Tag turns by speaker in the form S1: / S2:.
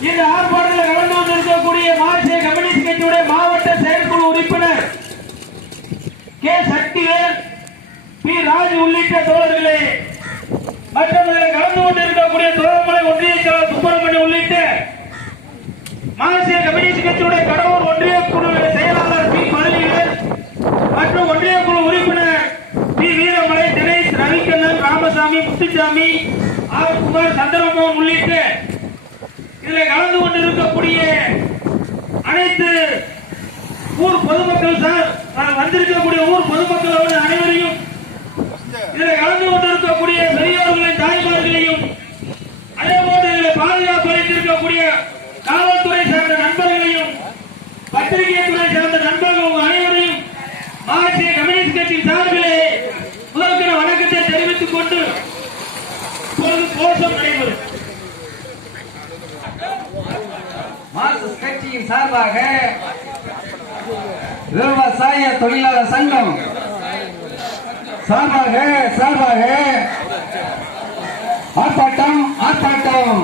S1: இந்த ஆர்ப்பாட்டத்தில் கலந்து கொண்டிருக்கக்கூடிய மார்க்சிய கம்யூனிஸ்ட் கட்சியுடைய மாவட்ட செயற்குழு உறுப்பினர் கே. சக்திவேல் பி. ராஜ் உள்ளிட்ட தோழர்களே மற்றும் இதில் கலந்து கொண்டிருக்கக்கூடிய தோழமலை ஒன்றிய செயலர் சுப்பிரமணியம் உள்ளிட்ட மார்க்சிய கம்யூனிஸ்ட் கட்சியுடைய கடவுள் ஒன்றிய குழு செயலாளர் பி. பழனிவேல் மற்றும் ஒன்றிய குழு உறுப்பினர் பி. வீரமலை தினேஷ் ரவிக்கண்ணன் ராமசாமி முத்துசாமி இதில் கலந்து கொண்டிருக்கக்கூடிய அனைத்து ஊர் பொதுமக்கள் சார் வந்திருக்கக்கூடிய ஊர் பொதுமக்களோடு அனைவரையும் இதில் கலந்து கொண்டிருக்கக்கூடிய பெரியோர்களின் தாய்மார்களையும் அதே போன்று இதில் பாதுகாப்பு அளித்திருக்கக்கூடிய காவல்துறை சார்ந்த நண்பர்களையும் பத்திரிகை துறை சார்ந்த நண்பர்களும்
S2: மார்க்சிஸ்ட் கட்சியின் சார்பாக விவசாய தொழிலாளர் சங்கம் சார்பாக சார்பாக ஆர்ப்பாட்டம் ஆர்ப்பாட்டம்.